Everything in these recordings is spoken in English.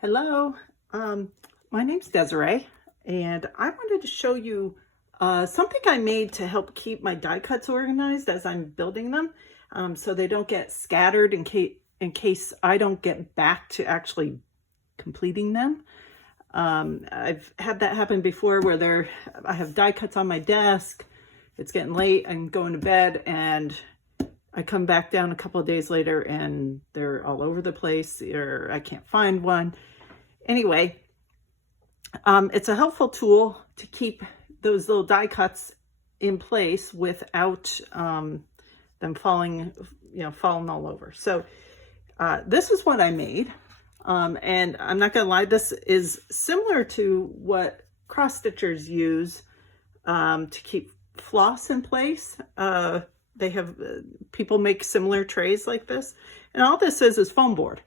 Hello, my name's Desiree, and I wanted to show you something I made to help keep my die cuts organized as I'm building them, so they don't get scattered in case I don't get back to actually completing them. I've had that happen before where I have die cuts on my desk, it's getting late, I'm going to bed, and I come back down a couple of days later and they're all over the place, or I can't find one. Anyway, it's a helpful tool to keep those little die cuts in place without them falling all over. So this is what I made. And I'm not gonna lie, this is similar to what cross stitchers use to keep floss in place. They have people make similar trays like this, and all this is foam board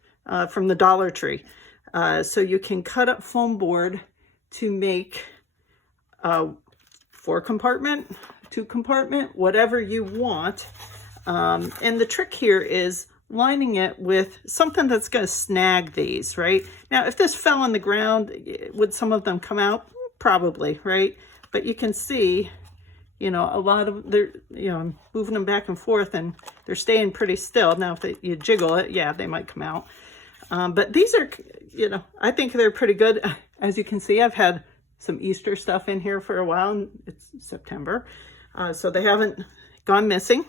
from the Dollar Tree. So you can cut up foam board to make 4-compartment, 2-compartment, whatever you want. And the trick here is lining it with something that's going to snag these, right? Now, if this fell on the ground, would some of them come out? Probably, right? But you can see, a lot of I'm moving them back and forth and they're staying pretty still. Now, if you jiggle it, yeah, they might come out. But these are, I think they're pretty good. As you can see, I've had some Easter stuff in here for a while, and it's September. So they haven't gone missing.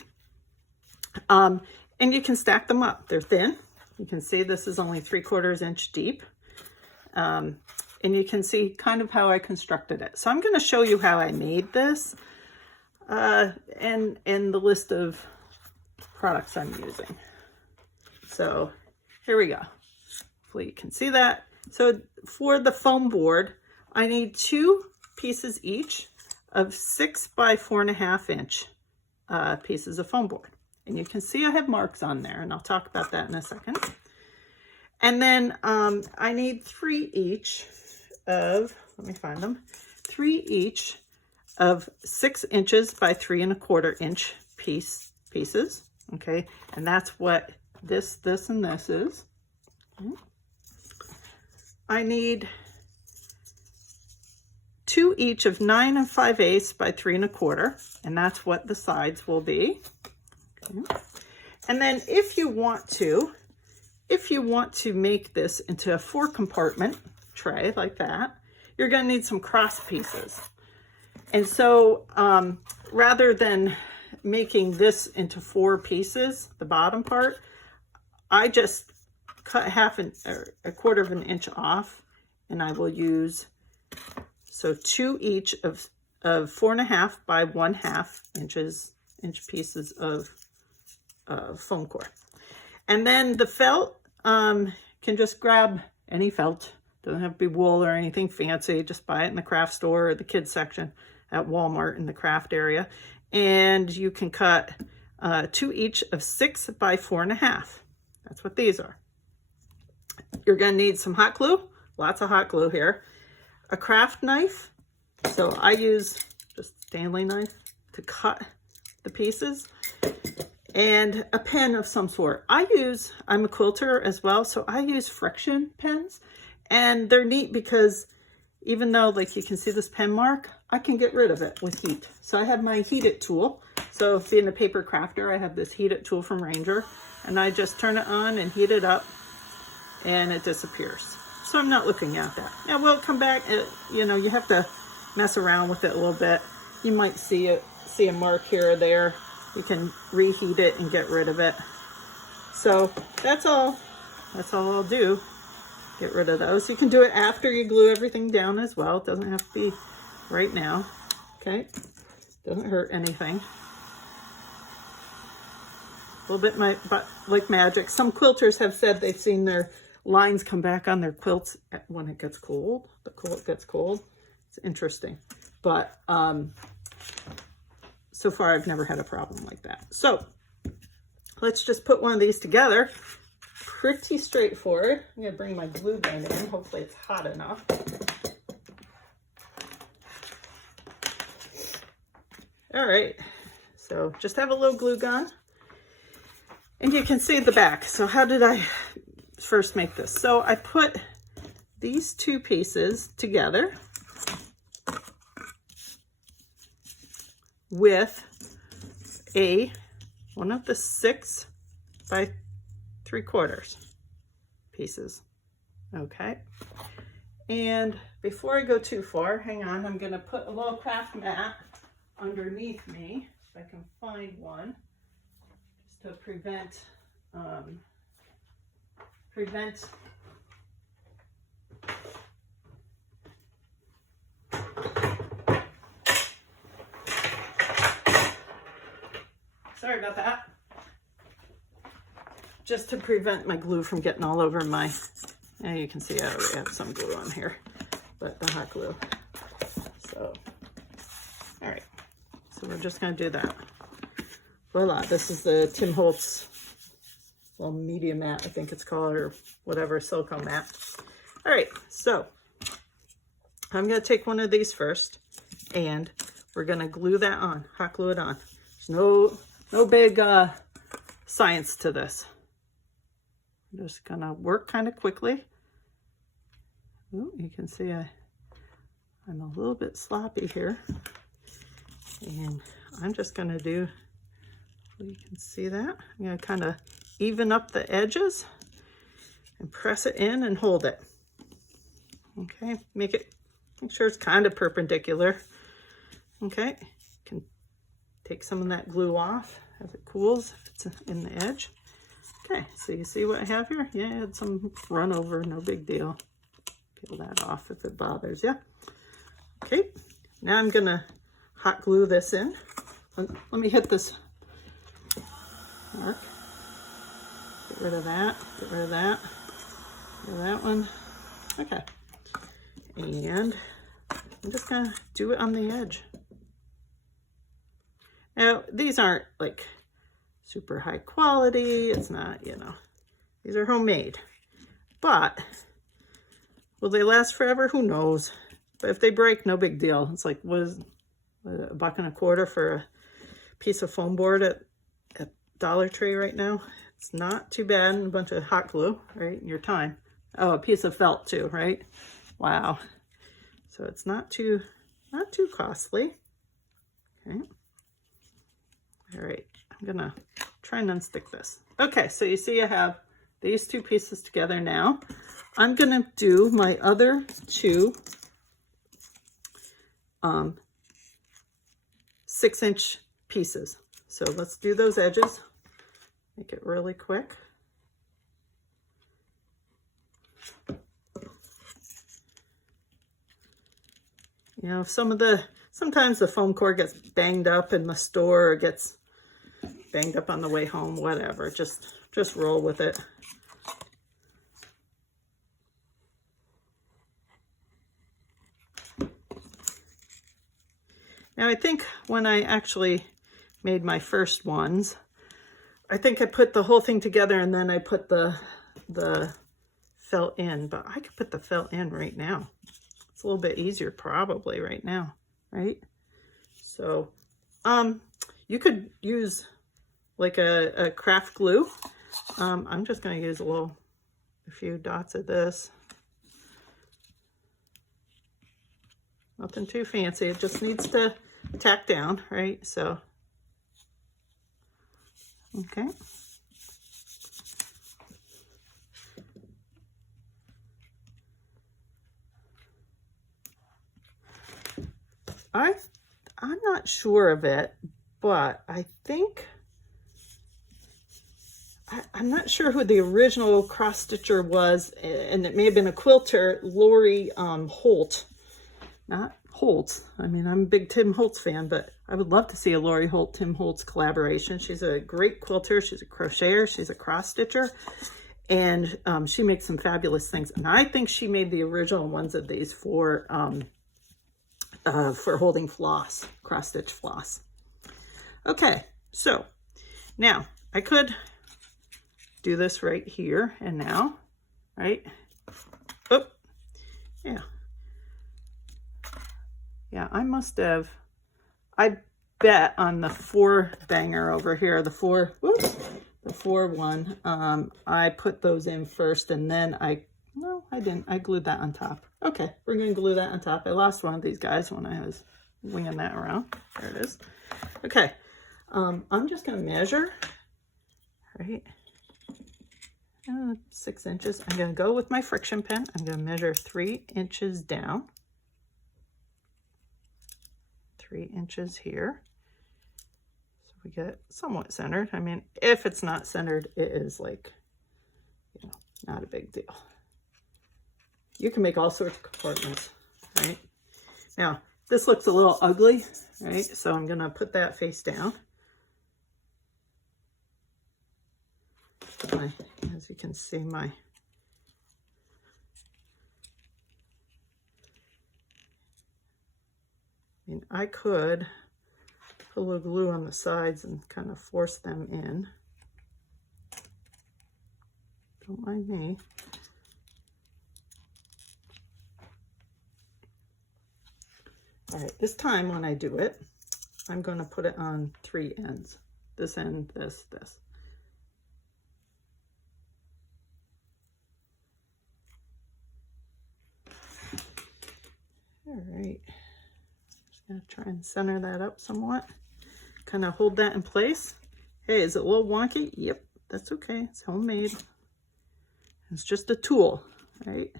And you can stack them up. They're thin. You can see this is only 3/4 inch deep. And you can see kind of how I constructed it. So I'm going to show you how I made this and the list of products I'm using. So here we go. Hopefully you can see that. So for the foam board, I need 2 pieces each of 6 by 4.5 inch pieces of foam board. And you can see I have marks on there, and I'll talk about that in a second. And then I need 3 each of, let me find them, 3 each of 6 inches by 3¼ inch pieces. Okay, and that's what this, and this is. Okay. I need 2 each of 9 5/8 by 3¼ and that's what the sides will be. Okay. And then if you want to make this into a 4-compartment tray like that, you're going to need some cross pieces. And so rather than making this into 4 pieces, the bottom part, I just cut 1/4 inch off, and I will use 2 each of 4.5 by 1/2 inch pieces of foam core. And then the felt, can just grab any felt. Doesn't have to be wool or anything fancy. Just buy it in the craft store or the kids section at Walmart in the craft area. And you can cut 2 each of 6 by 4.5. That's what these are. You're going to need some hot glue, lots of hot glue here, a craft knife. So I use just a Stanley knife to cut the pieces, and a pen of some sort. I'm a quilter as well, so I use friction pens, and they're neat because even though, like, you can see this pen mark, I can get rid of it with heat. So I have my Heat It tool. So being a paper crafter, I have this Heat It tool from Ranger, and I just turn it on and heat it up, and it disappears. So I'm not looking at that. Now we'll come back, you have to mess around with it a little bit. You might see a mark here or there. You can reheat it and get rid of it. So that's all I'll do. Get rid of those. You can do it after you glue everything down as well. It doesn't have to be right now. Okay, doesn't hurt anything. A little bit like magic. Some quilters have said they've seen their lines come back on their quilts when it gets cold. The quilt gets cold. It's interesting, but so far I've never had a problem like that. So let's just put one of these together. Pretty straightforward. I'm gonna bring my glue gun in. Hopefully it's hot enough. All right, so just have a little glue gun. And you can see the back. So how did I first make this? So I put these two pieces together with one of the 6 by 3/4 pieces. Okay. And before I go too far, hang on, I'm going to put a little craft mat underneath me, if I can find one, just to prevent sorry about that. Just to prevent my glue from getting all over my, you can see I already have some glue on here, but the hot glue. So, all right, so we're just gonna do that. Voila, this is the Tim Holtz little media mat, I think it's called, or whatever, silicone mat. All right, so I'm gonna take one of these first, and we're gonna glue that on, hot glue it on. There's no big science to this. I'm just gonna work kind of quickly. Ooh, you can see I'm a little bit sloppy here. And I'm just gonna do, you can see that. I'm gonna kind of even up the edges and press it in and hold it. Okay, make sure it's kind of perpendicular. Okay, you can take some of that glue off as it cools if it's in the edge. Okay, so you see what I have here? Yeah, I had some run over, no big deal. Peel that off if it bothers you. Okay, now I'm gonna hot glue this in. Let me hit this mark. Get rid of that, get rid of that, get rid of that one. Okay, and I'm just gonna do it on the edge. Now, these aren't like super high quality. It's not, you know, these are homemade. But will they last forever? Who knows? But if they break, no big deal. It's like, what is $1.25 for a piece of foam board at Dollar Tree right now? It's not too bad. And a bunch of hot glue, right? In your time. Oh, a piece of felt too, right? Wow. So it's not too costly. Okay. All right. I'm gonna try and unstick this. Okay, so you see I have these two pieces together now. I'm gonna do my other two 6-inch pieces. So let's do those edges. Make it really quick. You know, sometimes the foam core gets banged up in the store, or gets banged up on the way home, whatever. Just roll with it. Now I think when I actually made my first ones, I think I put the whole thing together and then I put the felt in, but I could put the felt in right now. It's a little bit easier probably right now, right? So you could use like a craft glue. I'm just going to use a few dots of this. Nothing too fancy. It just needs to tack down, right? So, okay. I'm not sure of it, but I think I'm not sure who the original cross stitcher was, and it may have been a quilter, Lori Holt. Not Holtz. I mean, I'm a big Tim Holtz fan, but I would love to see a Lori Holt, Tim Holtz collaboration. She's a great quilter. She's a crocheter. She's a cross stitcher. And she makes some fabulous things. And I think she made the original ones of these for holding floss, cross stitch floss. Okay, so now I could do this right here and now, right? Oh, yeah. Yeah, I must have, I bet on the 4 banger over here, the 4 one, I put those in first and then I No, I didn't. I glued that on top. Okay, we're gonna glue that on top. I lost one of these guys when I was winging that around. There it is. Okay, I'm just gonna measure, right? 6 inches. I'm gonna go with my friction pen. I'm gonna measure 3 inches down. 3 inches here. So we get somewhat centered. I mean, if it's not centered, it is like, you know, not a big deal. You can make all sorts of compartments, right? Now, this looks a little ugly, right? So I'm gonna put that face down. As you can see, I mean, I could put a little glue on the sides and kind of force them in. Don't mind me. All right, this time when I do it, I'm going to put it on 3 ends. This end, this. All right, just gonna try and center that up somewhat. Kind of hold that in place. Hey, is it a little wonky? Yep, that's okay. It's homemade. It's just a tool, right?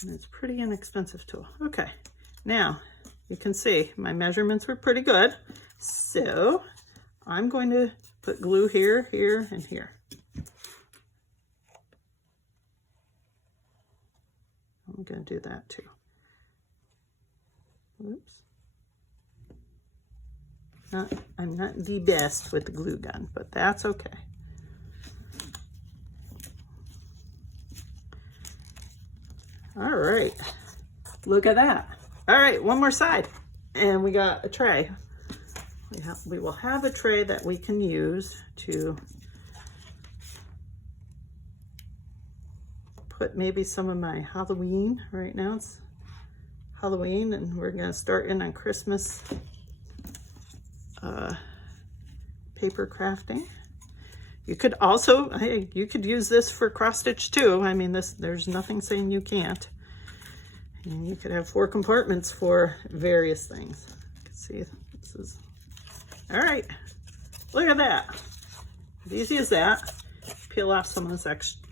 And it's a pretty inexpensive tool. Okay, now you can see my measurements were pretty good. So I'm going to put glue here, here, and here. I'm going to do that too. Oops. I'm not the best with the glue gun, but that's okay. All right, look at that. All right, one more side, and we got a tray. We will have a tray that we can use to put maybe some of my Halloween. Right now it's Halloween, and we're gonna start in on Christmas paper crafting. You could also, hey, you could use this for cross stitch too. I mean, there's nothing saying you can't. And you could have 4 compartments for various things. You can see this is, all right, look at that. As easy as that. Peel off some of this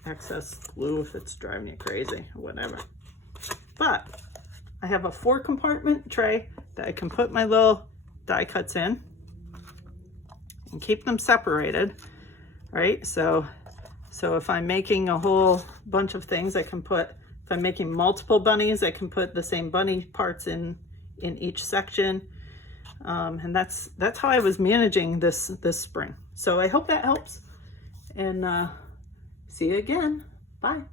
excess glue if it's driving you crazy or whatever. But I have a 4 compartment tray that I can put my little die cuts in and keep them separated, right? So if I'm making a whole bunch of things, I can put, if I'm making multiple bunnies, I can put the same bunny parts in each section. And that's how I was managing this spring. So I hope that helps, and see you again. Bye.